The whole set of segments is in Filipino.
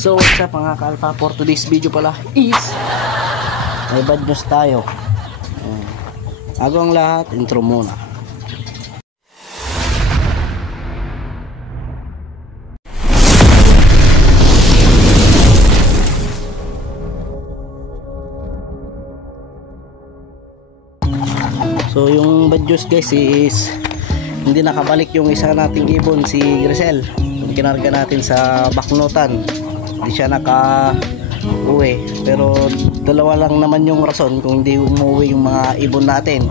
So what's up mga ka-alpha, for today's video pala is may bad news tayo. Bago ang lahat, intro muna. So yung bad news guys is hindi nakabalik yung isa nating ibon, si Grisel. Kinarga natin sa Baknotan, hindi siya naka-uwi, pero dalawa lang naman yung rason kung hindi umuwi yung mga ibon natin.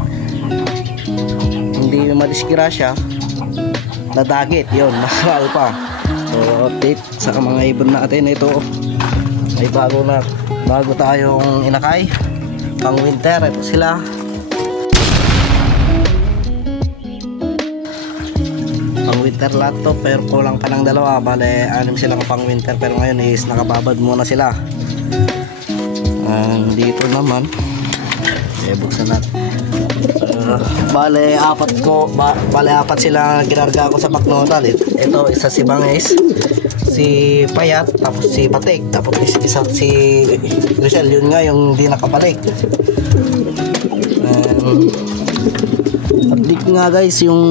Hindi madisgrasya, nadagit, yun, mahal pa. So update sa mga ibon natin, ito may bago tayong inakay pang winter. Ito sila, pang winter lahat to, pero kulang pa ng dalawa. Bale, 6 silang pang winter, pero ngayon is nakababad muna sila. Dito naman buksan natin. Bale, apat sila ginarga ko sa Baknotan. Ito, isa si Bangis, si Payat, tapos si Patik, tapos isa si Grisel. Yun nga yung hindi nakabalik. Update nga guys, yung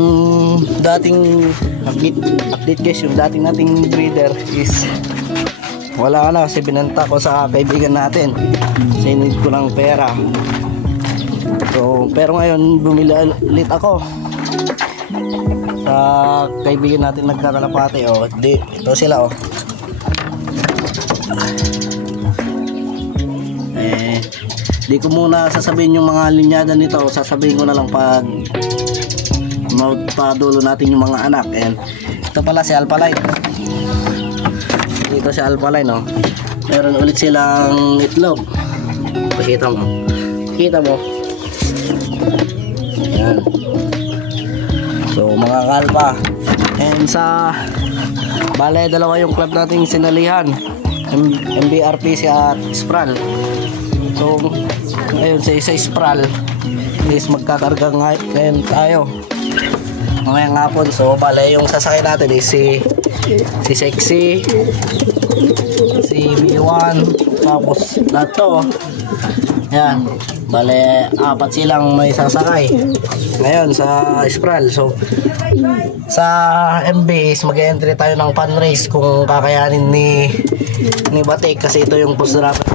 dating update guys, yung dating nating breeder is wala na, kasi binanta ko sa kaibigan natin. Sinid ko ng pera. So, pero ngayon bumili ulit ako sa kaibigan natin nagkakalapate. Ito sila di ko muna sasabihin yung mga linyada nito, sasabihin ko na lang pag magpadulo natin yung mga anak. And ito pala si Alphaline. Dito si Alphaline, meron ulit silang itlog. Pakita mo. Ayan. So mga kalpa, and sa bale, dalawa yung club nating sinalihan, MBRPC at Spral. So ayun, sa isa Spral is magkakarga ngayon tayo mamayang hapon. So bale, yung sasakay natin is si Sexy, si B1, tapos lahat to. Yan, bale 4 silang may sasakay ngayon sa Spral. So sa MB is mag-entry tayo ng fan race kung kakayanin ni Batik, kasi ito yung post rapper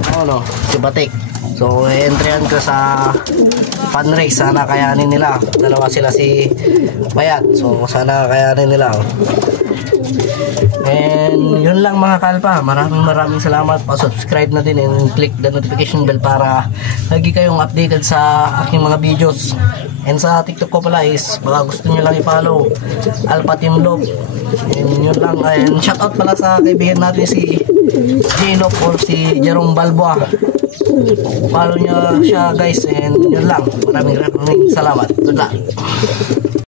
si Batik. So entryhan ko sa fan race, sana kayanin nila. Dalawa sila, si Payat, so sana kayanin nila. And yun lang mga kalpa, maraming salamat. Pa-subscribe na din and click the notification bell para lagi kayong updated sa aking mga videos. And sa TikTok ko pala is baka gusto nyo lang i-follow, Alpha Team Love. And yun lang. And shoutout pala sa kaibigan natin si J-Love or si Jerome Balboa. Follow nyo siya guys. And yun lang, maraming salamat. Good luck.